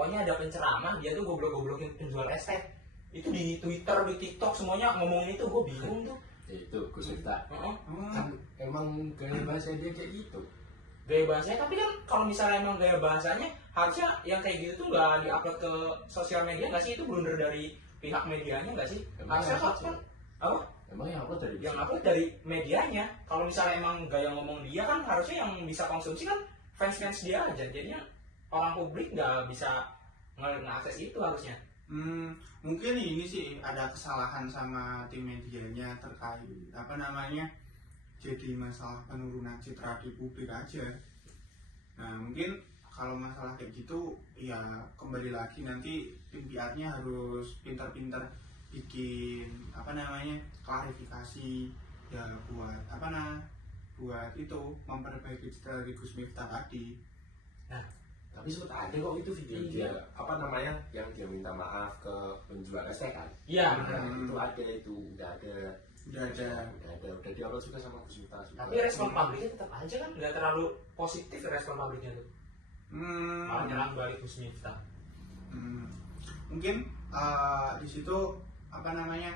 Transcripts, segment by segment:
pokoknya ada penceramah dia tuh goblok-goblokin penjual estet. Itu di Twitter, di TikTok semuanya ngomongin itu, gue bingung tuh. Itu Gus Miftah. Kan emang gaya bahasa dia kayak gitu. Gaya bahasanya, tapi kan kalau misalnya emang gaya bahasanya harusnya yang kayak gitu tuh nggak diupload ke sosial media nggak sih? Itu blunder dari pihak medianya nggak sih? Harusnya kan apa? Emang yang upload dari Yang upload dari medianya. Kalau misalnya emang gaya ngomong dia kan harusnya yang bisa konsumsi kan fans dia aja. Jadinya orang publik nggak bisa ngakses itu harusnya. Mungkin ini sih ada kesalahan sama tim medianya terkait apa namanya, jadi masalah penurunan citra di publik aja. Nah mungkin kalau masalah kayak gitu ya kembali lagi nanti tim PR-nya harus pintar-pintar bikin apa namanya klarifikasi ya buat buat itu memperbaiki citra dari Gus Miftah tadi. Nah, tapi sudah ada kok itu video dia apa namanya yang dia minta maaf ke penjual estet kan? Iya. Itu ada, itu udah ada diupload juga sama Gus Miftah juga. Tapi respon publiknya tetap aja kan nggak terlalu positif respon publiknya tuh. Malah nyerang balik Gus Miftah. Mungkin di situ apa namanya,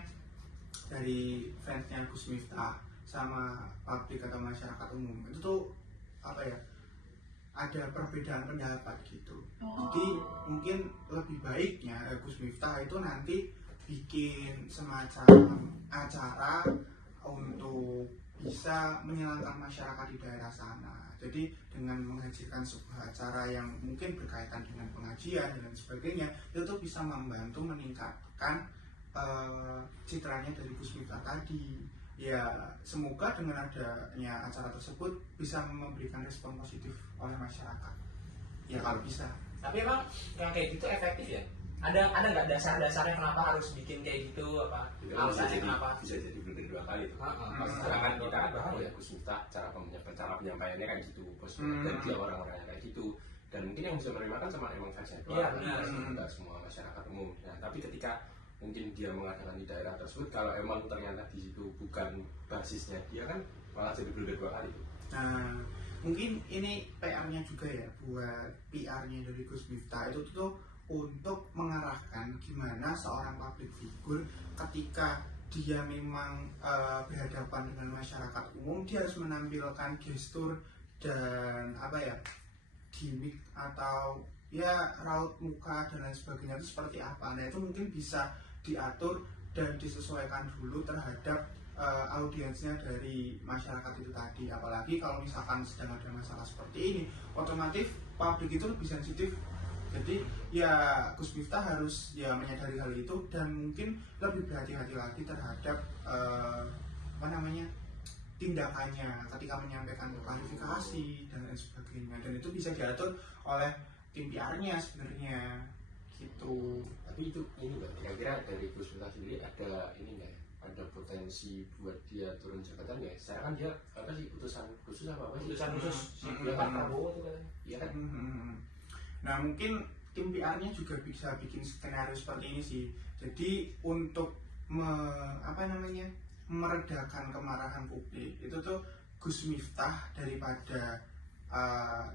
dari fansnya Gus Miftah sama publik atau masyarakat umum itu tuh apa ya, ada perbedaan pendapat gitu. Jadi mungkin lebih baiknya Gus Miftah itu nanti bikin semacam acara untuk bisa menyenangkan masyarakat di daerah sana. Jadi dengan menghadirkan sebuah acara yang mungkin berkaitan dengan pengajian dan sebagainya, itu tuh bisa membantu meningkatkan citranya dari Gus Miftah tadi. Ya semoga dengan adanya acara tersebut bisa memberikan respon positif oleh masyarakat. Ya kalau bisa. Tapi emang yang kayak gitu efektif ya? Ada nggak dasar-dasarnya kenapa harus bikin kayak gitu, apa? Alasannya kenapa? Bisa jadi blunder dua kali tuh. Misalkan kita tahu ya Gus Miftah cara penyampaiannya kayak gitu, dan dia orang-orangnya kayak gitu. Dan mungkin yang bisa menerima kan sama emang fansnya doang, tidak semua masyarakat umum. Nah, tapi ketika mungkin dia mengadakan di daerah tersebut, kalau emang ternyata di situ bukan basisnya dia, kan malah jadi blunder dua kali tuh. Nah, mungkin ini PR-nya juga ya buat PR-nya dari Gus Miftah itu tuh untuk mengarahkan gimana seorang public figure ketika dia memang berhadapan dengan masyarakat umum, dia harus menampilkan gestur dan apa ya, gimmick atau ya raut muka dan lain sebagainya itu seperti apa. Nah itu mungkin bisa diatur dan disesuaikan dulu terhadap audiensnya dari masyarakat itu tadi. Apalagi kalau misalkan sedang ada masalah seperti ini, otomatis publik itu lebih sensitif. Jadi ya Gus Miftah harus ya menyadari hal itu dan mungkin lebih berhati-hati lagi terhadap apa namanya, tindakannya ketika menyampaikan klarifikasi dan lain sebagainya. Dan itu bisa diatur oleh tim PR-nya sebenarnya gitu. Tapi itu ini nggak, kira-kira dari Gus Miftah sendiri ada ini nggak ya? Ada potensi buat dia turun jabatan nggak? Sekarang kan dia apa sih, utusan khusus apa sih? Utusan khusus Dia Pak Prabowo tuh kan. Iya kan? Nah mungkin tim PR-nya juga bisa bikin skenario seperti ini sih. Jadi untuk meredakan kemarahan publik itu tuh Gus Miftah daripada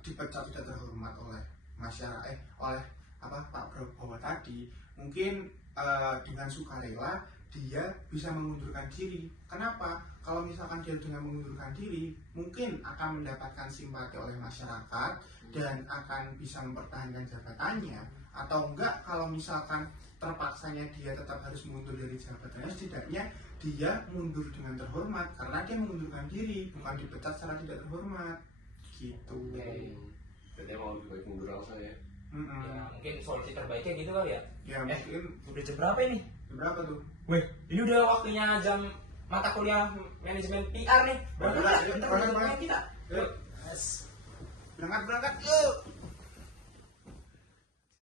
dipecat tidak terhormat oleh masyarakat oleh Pak Prabowo tadi, mungkin dengan sukarela dia bisa mengundurkan diri. Kenapa? Kalau misalkan dia dengan mengundurkan diri, mungkin akan mendapatkan simpati oleh masyarakat dan akan bisa mempertahankan jabatannya. Atau enggak, kalau misalkan terpaksanya dia tetap harus mundur dari jabatannya, setidaknya dia mundur dengan terhormat karena dia mengundurkan diri, bukan dipecat secara tidak terhormat gitu. Jadi mau lebih baik mundur langsung ya. Ya, mungkin solusi terbaiknya gitu kali ya. Ya mungkin. Udah jam berapa ini? Jam berapa tuh? Wih, ini udah waktunya jam mata kuliah manajemen PR nih. Berangkat kita. Berangkat, yuk.